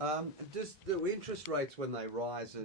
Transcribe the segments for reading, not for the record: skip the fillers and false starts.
Does the interest rates when they rise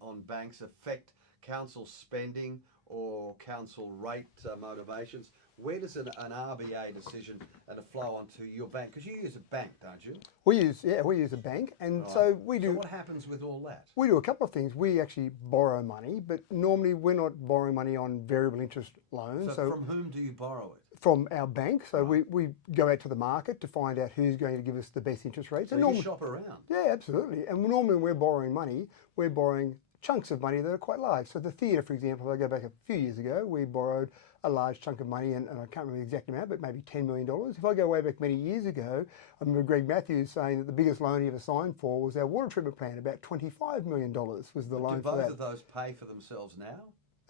on banks affect council spending or council rate motivations? Where does an RBA decision and a flow onto your bank? Because you use a bank, don't you? We use a bank, and Right. so we So do. what happens with all that? We do a couple of things. We actually borrow money, but normally we're not borrowing money on variable interest loans. So from whom do you borrow it? From our bank, so Right. we go out to the market to find out who's going to give us the best interest rates. So And you normally, shop around. yeah, absolutely. And normally when we're borrowing money, we're borrowing chunks of money that are quite large. So the theatre, for example, if I go back a few years ago, we borrowed a large chunk of money, and I can't remember the exact amount, but maybe $10 million. If I go way back many years ago, I remember Greg Matthews saying that the biggest loan he ever signed for was our water treatment plant. About $25 million was the loan Do for both that. of those pay for themselves now?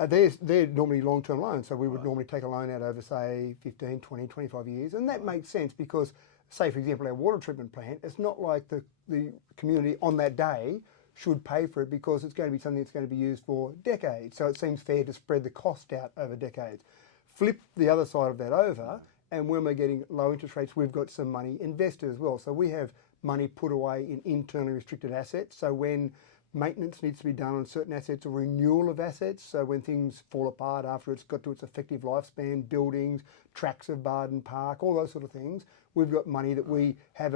They're normally long-term loans, so we would Right. normally take a loan out over, say, 15, 20, 25 years, and that makes sense because, say, for example, our water treatment plant, it's not like the community on that day should pay for it because it's going to be something that's going to be used for decades, so it seems fair to spread the cost out over decades. Flip the other side of that over, and when we're getting low interest rates, we've got some money invested as well. So we have money put away in internally restricted assets, so when maintenance needs to be done on certain assets or renewal of assets. So when things fall apart after it's got to its effective lifespan, buildings, tracks of Barden Park, all those sort of things, we've got money that we have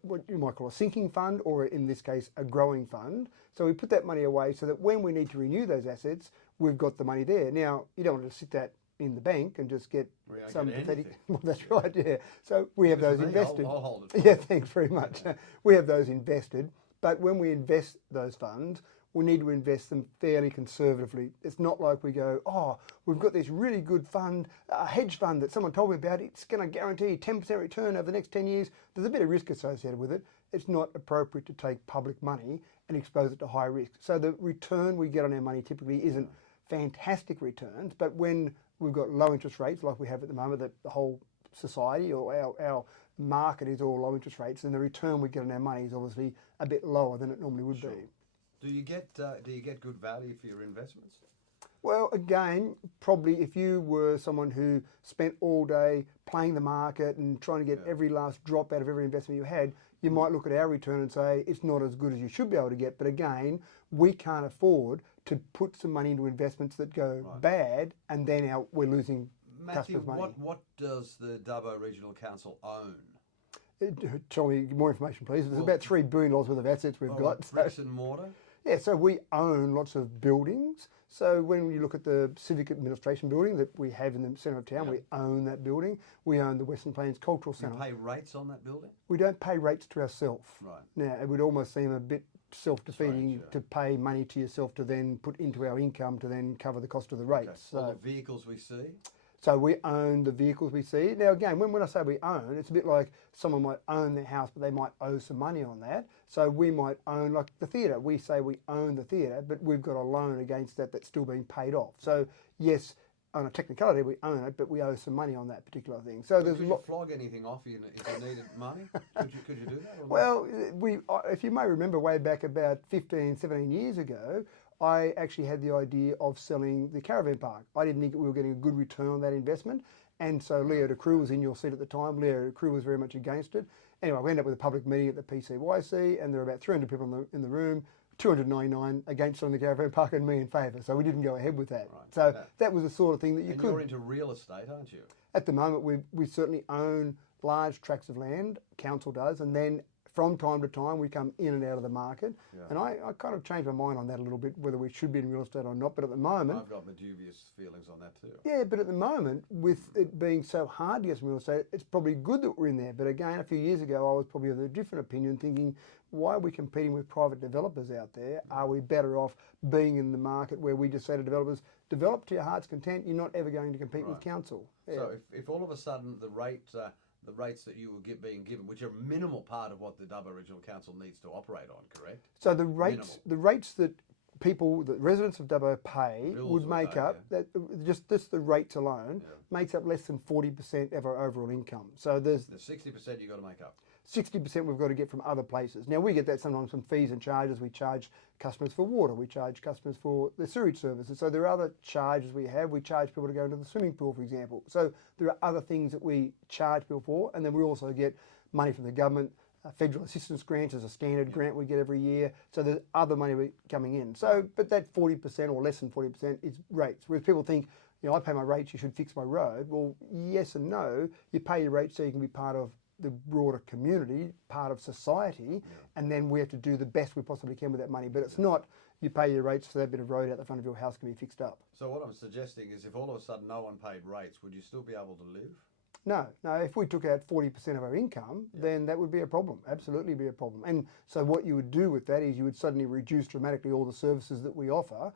what you might call a sinking fund, or in this case, a growing fund. So we put that money away so that when we need to renew those assets, we've got the money there. Now, you don't want to sit that in the bank and just get some pathetic. Well, that's right, yeah. So we have those invested. I'll hold it for Yeah, you. thanks very much. We have those invested. But when we invest those funds, we need to invest them fairly conservatively. It's not like we go, oh, we've got this really good fund, a hedge fund that someone told me about. It's going to guarantee 10% return over the next 10 years. There's a bit of risk associated with it. It's not appropriate to take public money and expose it to high risk. So the return we get on our money typically isn't fantastic returns, but when we've got low interest rates like we have at the moment, that the whole society or our market is all low interest rates, and the return we get on our money is obviously a bit lower than it normally would be. Do you get good value for your investments? Well, again, probably if you were someone who spent all day playing the market and trying to get every last drop out of every investment you had, you might look at our return and say it's not as good as you should be able to get. But again, we can't afford to put some money into investments that go bad and then we're losing Matthew, customers' money. what does the Dubbo Regional Council own? Tell me more information, please. There's about $3 billion worth of assets we've got. Bricks and mortar? Yeah, so we own lots of buildings. So when you look at the civic administration building that we have in the centre of town, we own that building. We own the Western Plains Cultural You Centre. pay rates on that building? We don't pay rates to ourselves. Right. Now, it would almost seem a bit self-defeating Strange, to pay money to yourself to then put into our income to then cover the cost of the rates. All the vehicles we see? So we own the vehicles we see. Now again, when I say we own, it's a bit like someone might own their house, but they might owe some money on that. So we might own, like the theatre. We say we own the theatre, but we've got a loan against that that's still being paid off. So yes, on a technicality, we own it, but we owe some money on that particular thing. So there's Could you flog anything off if you needed money? Could you do that? Or well, if you may remember way back about 15, 17 years ago, I actually had the idea of selling the caravan park. I didn't think we were getting a good return on that investment. And so Leo de Croo was in your seat at the time. Leo de Croo was very much against it. Anyway, we ended up with a public meeting at the PCYC, and there were about 300 people in the room, 299 against selling the caravan park and me in favour. So we didn't go ahead with that. Right. So that was the sort of thing that you And could. you're into real estate, aren't you? At the moment, we certainly own large tracts of land, council does, and then from time to time we come in and out of the market. Yeah. And I kind of changed my mind on that a little bit, whether we should be in real estate or not. But at the moment, I've got my dubious feelings on that too. yeah, but at the moment, with it being so hard to get some real estate, it's probably good that we're in there. But again, a few years ago, I was probably of a different opinion, thinking, why are we competing with private developers out there? Are we better off being in the market where we just say to developers, develop to your heart's content, you're not ever going to compete with council. Yeah. So if all of a sudden the rates that you were being given, which are a minimal part of what the Dubbo Regional Council needs to operate on, correct? So the rates that the residents of Dubbo pay Bills would would make pay, up, that just the rates alone makes up less than 40% of our overall income. So there's The 60% you've got to make up. 60% we've got to get from other places. Now we get that sometimes from fees and charges. We charge customers for water, we charge customers for the sewage services. So there are other charges we have. We charge people to go into the swimming pool, for example. So there are other things that we charge people for, and then we also get money from the government, federal assistance grants as a standard grant we get every year. So there's other money coming in. So, but that 40% or less than 40% is rates. Whereas people think, I pay my rates, you should fix my road. Well, yes and no. You pay your rates so you can be part of the broader community, part of society, and then we have to do the best we possibly can with that money. But it's not you pay your rates so that bit of road out the front of your house can be fixed up. So what I'm suggesting is if all of a sudden no one paid rates, would you still be able to live? No. If we took out 40% of our income, then that would be a problem. Absolutely be a problem. And so what you would do with that is you would suddenly reduce dramatically all the services that we offer.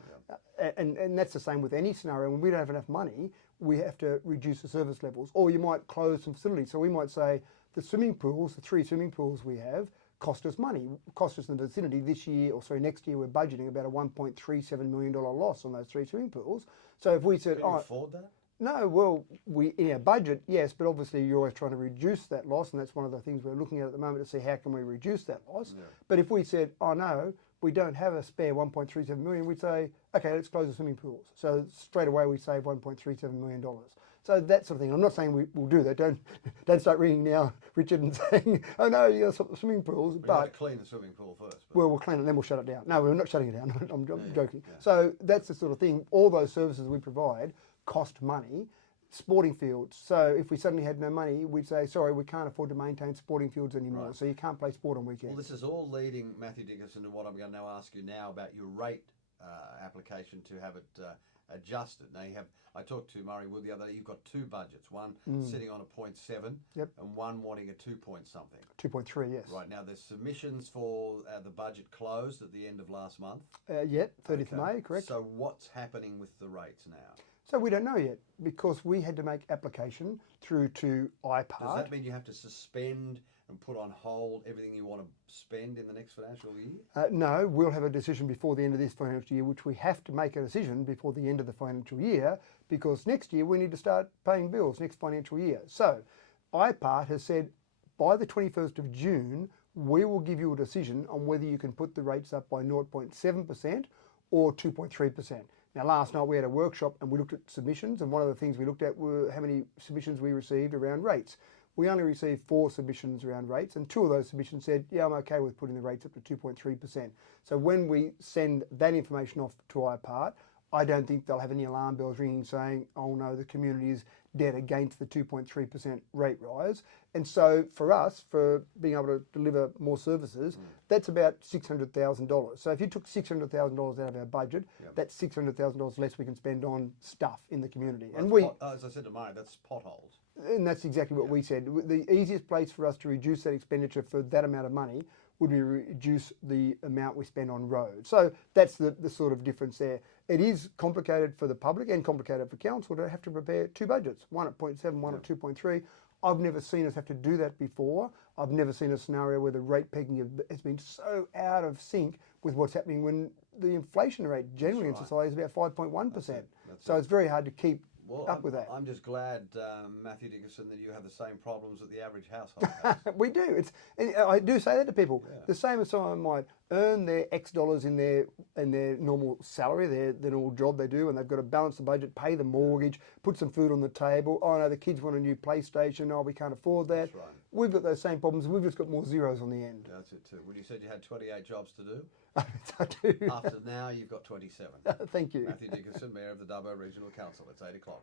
And that's the same with any scenario. When we don't have enough money, we have to reduce the service levels. Or you might close some facilities. So we might say the swimming pools, the 3 swimming pools we have, cost us money, cost us in the vicinity this year, or sorry, next year we're budgeting about a $1.37 million loss on those 3 swimming pools. So if we said, Can you afford that? No, well, in our budget, yes, but obviously you're always trying to reduce that loss, and that's one of the things we're looking at the moment to see how can we reduce that loss. But if we said, oh no, we don't have a spare 1.37 million, we'd say, okay, let's close the swimming pools. So straight away we save $1.37 million. So that sort of thing. I'm not saying we'll do that. Don't start ringing now, Richard, and saying, oh no, you got to stop the swimming pools. But you have to clean the swimming pool first. Well, we'll clean it and then we'll shut it down. No, we're not shutting it down. I'm joking. Yeah. So that's the sort of thing. All those services we provide cost money. Sporting fields. So if we suddenly had no money, we'd say, sorry, we can't afford to maintain sporting fields anymore. Right. So you can't play sport on weekends. Well, this is all leading, Matthew Dickinson, to what I'm going to now ask you now about your rate application to have it adjusted. Now, I talked to Murray Wood the other day, you've got 2 budgets, one sitting on a 0.7 and one wanting a 2 point something. 2.3, yes. Right, now there's submissions for the budget closed at the end of last month. 30th of May, correct. So what's happening with the rates now? So we don't know yet because we had to make application through to IPART. Does that mean you have to suspend and put on hold everything you want to spend in the next financial year? No, we'll have a decision before the end of this financial year, which we have to make a decision before the end of the financial year because next year we need to start paying bills next financial year. So IPART has said by the 21st of June, we will give you a decision on whether you can put the rates up by 0.7% or 2.3%. Now, last night we had a workshop and we looked at submissions, and one of the things we looked at were how many submissions we received around rates. We only received 4 submissions around rates, and 2 of those submissions said, yeah, I'm okay with putting the rates up to 2.3%. So when we send that information off to IPART, I don't think they'll have any alarm bells ringing saying, oh no, the community is dead against the 2.3% rate rise. And so for us, for being able to deliver more services, that's about $600,000. So if you took $600,000 out of our budget, that's $600,000 less we can spend on stuff in the community. Well, and as I said to Murray, that's potholes. And that's exactly what we said. The easiest place for us to reduce that expenditure for that amount of money would be reduce the amount we spend on roads. So that's the sort of difference there. It is complicated for the public and complicated for council to have to prepare 2 budgets, one at 0.7, one at 2.3. I've never seen us have to do that before. I've never seen a scenario where the rate pegging has been so out of sync with what's happening when the inflation rate generally in society is about 5.1%. So it's very hard to keep up with that. I'm just glad, Matthew Dickinson, that you have the same problems that the average household has. We do. And I do say that to people. The same as someone might earn their X dollars in their normal salary, their normal job they do, and they've got to balance the budget, pay the mortgage, put some food on the table. Oh no, the kids want a new PlayStation. Oh, we can't afford that. That's right. We've got those same problems. We've just got more zeros on the end. That's it too. Well, you said you had 28 jobs to do. I do. After now, you've got 27. Thank you. Matthew Dickinson, Mayor of the Dubbo Regional Council. It's 8 o'clock.